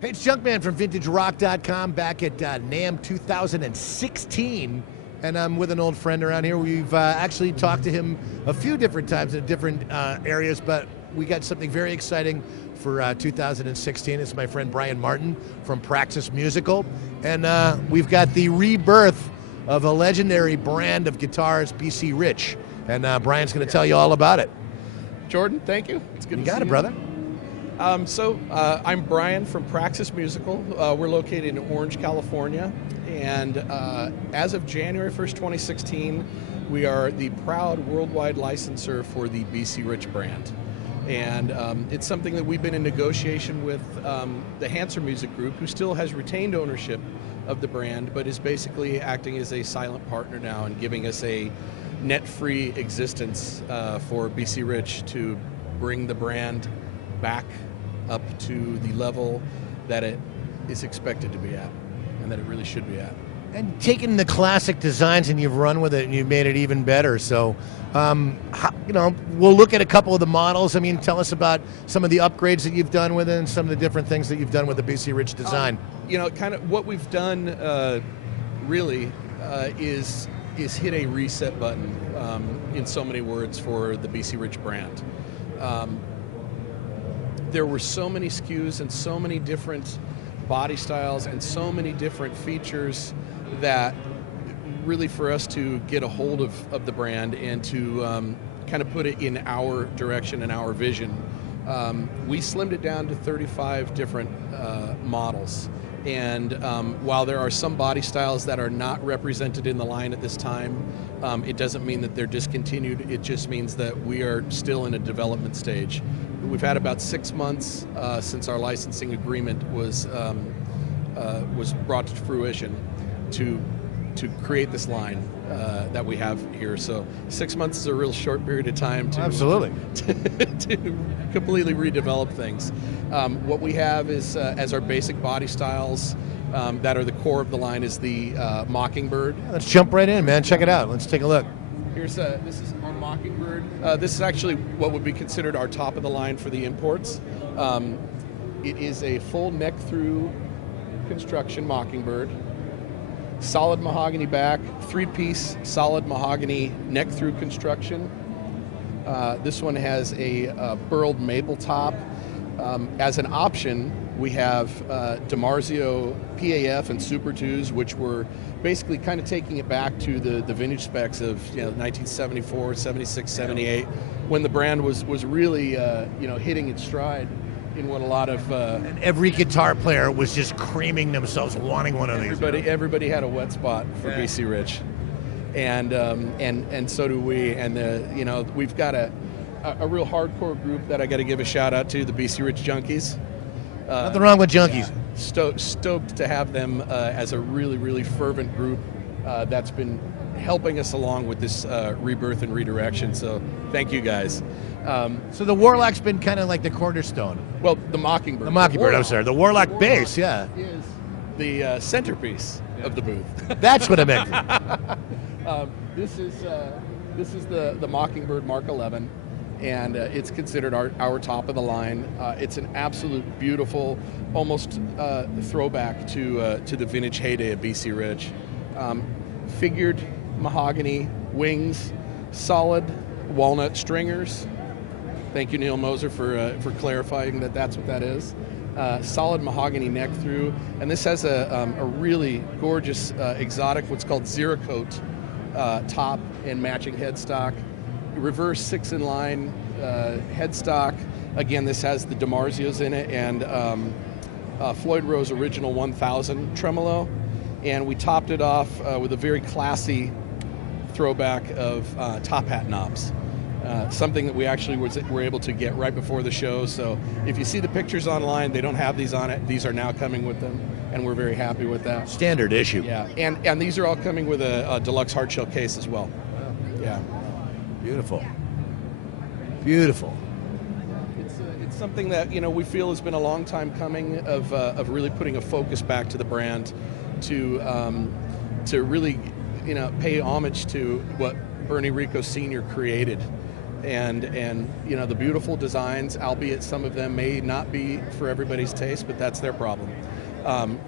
Hey, it's Junkman from VintageRock.com back at NAMM 2016, and I'm with an old friend around here. We've actually talked to him a few different times in different areas, but we got something very exciting for 2016. It's my friend Brian Martin from Praxis Musical, and we've got the rebirth of a legendary brand of guitars, BC Rich, and Brian's going to tell you all about it. Jordan, thank you. It's good You to see got it, you. brother. I'm Brian from Praxis Musical. We're located in Orange, California, and as of January 1st, 2016, we are the proud worldwide licensor for the BC Rich brand. And it's something that we've been in negotiation with the Hanser Music Group, who still has retained ownership of the brand, but is basically acting as a silent partner now and giving us a net-free existence for BC Rich to bring the brand back up to the level that it is expected to be at and that it really should be at. And taking the classic designs and you've run with it and you've made it even better. So, we'll look at a couple of the models. I mean, tell us about some of the upgrades that you've done with it and some of the different things that you've done with the BC Rich design. Kind of what we've done really is hit a reset button in so many words for the BC Rich brand. There were so many SKUs and so many different body styles and so many different features that really for us to get a hold of the brand and to kind of put it in our direction and our vision, we slimmed it down to 35 different models. And while there are some body styles that are not represented in the line at this time, it doesn't mean that they're discontinued. It just means that we are still in a development stage. We've had about 6 months since our licensing agreement was brought to fruition to create this line that we have here. So 6 months is a real short period of time to Absolutely. to completely redevelop things. What we have is as our basic body styles that are the core of the line is the Mockingbird. Let's jump right in, man. Check it out. Let's take a look. This is our Mockingbird. This is actually what would be considered our top of the line for the imports. It is a full neck through construction Mockingbird. Solid mahogany back, 3-piece solid mahogany neck through construction. This one has a burled maple top. As an option, we have DiMarzio PAF and Super 2s, which were basically kind of taking it back to the vintage specs of 1974, 76, 78, when the brand was really hitting its stride in what a lot of And every guitar player was just creaming themselves wanting one of these. everybody had a wet spot for BC Rich, and so do we. And we've got a real hardcore group that I got to give a shout out to, the BC Rich Junkies. Nothing wrong with junkies. Yeah, stoked to have them as a really, really fervent group that's been helping us along with this rebirth and redirection. So thank you guys. So the Warlock's been kind of like the cornerstone. Well, the Mockingbird. The Mockingbird, I'm sorry. The Warlock bass, yeah. Is the centerpiece of the booth. That's what I meant. This is the Mockingbird Mark 11. And it's considered our top of the line. It's an absolute beautiful, almost throwback to the vintage heyday of BC Rich. Figured mahogany wings, solid walnut stringers. Thank you, Neil Moser, for clarifying that that's what that is. Solid mahogany neck through, and this has a really gorgeous, exotic, what's called Zeracote top and matching headstock. Reverse 6-in-line headstock. Again, this has the DiMarzios in it and Floyd Rose Original 1000 tremolo. And we topped it off with a very classy throwback of top hat knobs. Something that we actually were able to get right before the show. So if you see the pictures online, they don't have these on it. These are now coming with them, and we're very happy with that. Standard issue. Yeah, and these are all coming with a deluxe hardshell case as well. Yeah. Beautiful. Beautiful. It's something that we feel has been a long time coming of really putting a focus back to the brand, to really pay homage to what Bernie Rico Sr. created and you know, the beautiful designs, albeit some of them may not be for everybody's taste, but that's their problem.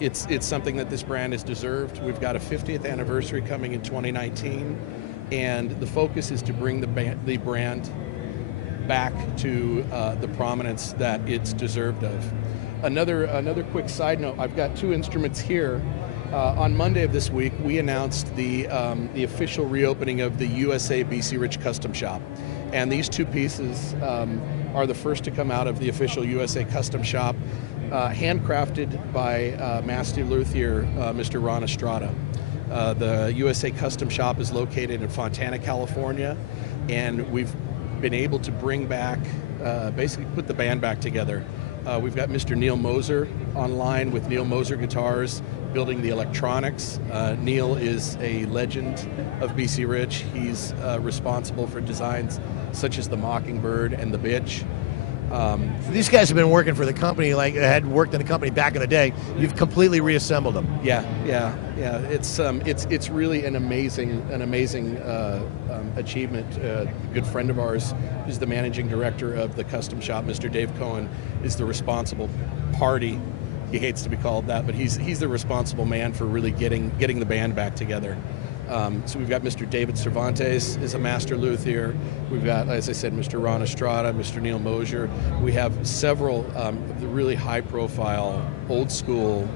It's something that this brand has deserved. We've got a 50th anniversary coming in 2019, and the focus is to bring the brand back to the prominence that it's deserved of. Another quick side note, I've got two instruments here. On Monday of this week, we announced the official reopening of the USA BC Rich Custom Shop. And these two pieces are the first to come out of the official USA Custom Shop, handcrafted by master luthier, Mr. Ron Estrada. The USA Custom Shop is located in Fontana, California, and we've been able to bring back, basically put the band back together. We've got Mr. Neil Moser online with Neil Moser Guitars, building the electronics. Neil is a legend of BC Rich. He's responsible for designs such as the Mockingbird and the Bitch. These guys have been working for the company, like had worked in the company back in the day. You've completely reassembled them. Yeah. It's really an amazing achievement. A good friend of ours, who's the managing director of the custom shop, Mr. Dave Cohen, is the responsible party. He hates to be called that, but he's the responsible man for really getting the band back together. So we've got Mr. David Cervantes is a master luthier. We've got, as I said, Mr. Ron Estrada, Mr. Neil Moser. We have several of the really high-profile, old-school,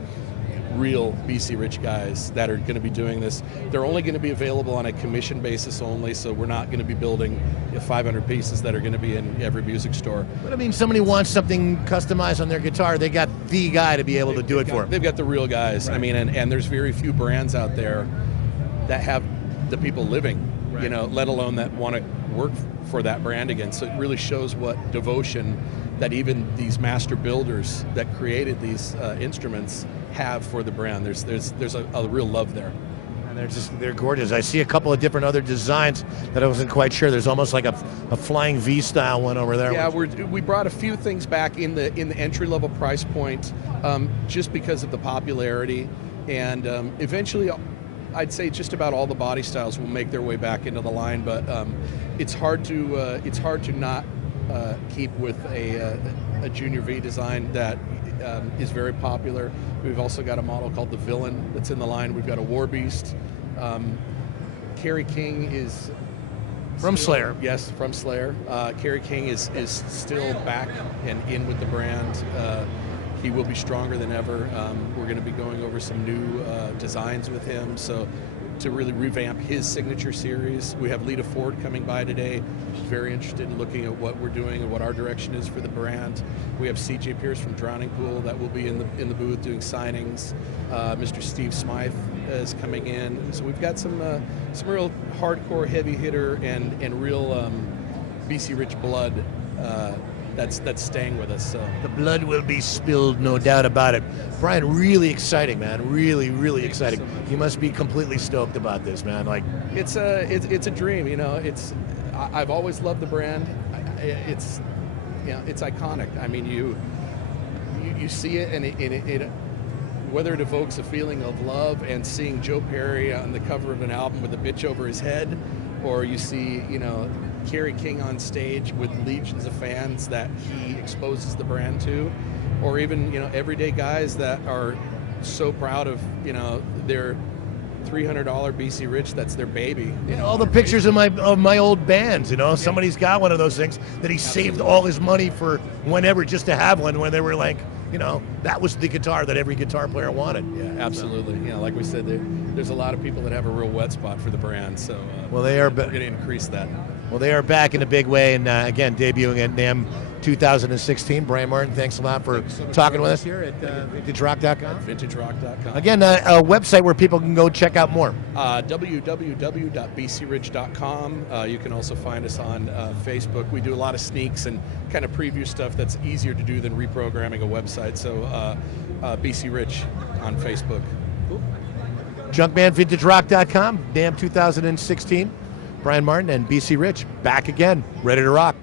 real BC Rich guys that are going to be doing this. They're only going to be available on a commission basis only, so we're not going to be building 500 pieces that are going to be in every music store. But I mean, somebody wants something customized on their guitar, they got the guy to be able to do it for them. They've got the real guys. Right. I mean, and there's very few brands out there that have the people living, right, you know, let alone that want to work for that brand again. So it really shows what devotion that even these master builders that created these instruments have for the brand. There's a real love there. And they're gorgeous. I see a couple of different other designs that I wasn't quite sure. There's almost like a flying V style one over there. Yeah, we brought a few things back in the entry level price point, just because of the popularity, and eventually I'd say just about all the body styles will make their way back into the line, but it's hard to not keep with a Junior V design that is very popular. We've also got a model called the Villain that's in the line. We've got a War Beast. Kerry King is from Slayer. Yes, from Slayer. Kerry King is still back and in with the brand. He will be stronger than ever. We're going to be going over some new designs with him, so to really revamp his signature series. We have Lita Ford coming by today. She's very interested in looking at what we're doing and what our direction is for the brand. We have CJ Pierce from Drowning Pool that will be in the booth doing signings. Mr. Steve Smythe is coming in. So we've got some real hardcore heavy hitter and real BC Rich blood that's staying with us. So the blood will be spilled, no doubt about it. Brian, really exciting, man. Really exciting. You must be completely stoked about this, man. Like it's a dream, you know. I've always loved the brand. It's iconic. I mean, you see it, and it whether it evokes a feeling of love and seeing Joe Perry on the cover of an album with a bitch over his head, or you see, you know, Kerry King on stage with legions of fans that he exposes the brand to, or even, you know, everyday guys that are so proud of, you know, their $300 BC Rich, that's their baby. You know, all the pictures of my old bands, you know, yeah. Somebody's got one of those things that he saved all his money for whenever, just to have one when they were like, you know, that was the guitar that every guitar player wanted. Yeah, absolutely. You know, like we said, there's a lot of people that have a real wet spot for the brand, so well, they are. We're going to increase that. Well, they are back in a big way, and again, debuting at NAMM 2016. Brian Martin, thanks a lot for talking with us here at VintageRock.com. VintageRock.com. Again, a website where people can go check out more. www.bcridge.com. You can also find us on Facebook. We do a lot of sneaks and kind of preview stuff that's easier to do than reprogramming a website. So BC Rich on Facebook. Cool. JunkmanVintageRock.com, NAMM 2016. Brian Martin and BC Rich back again, ready to rock.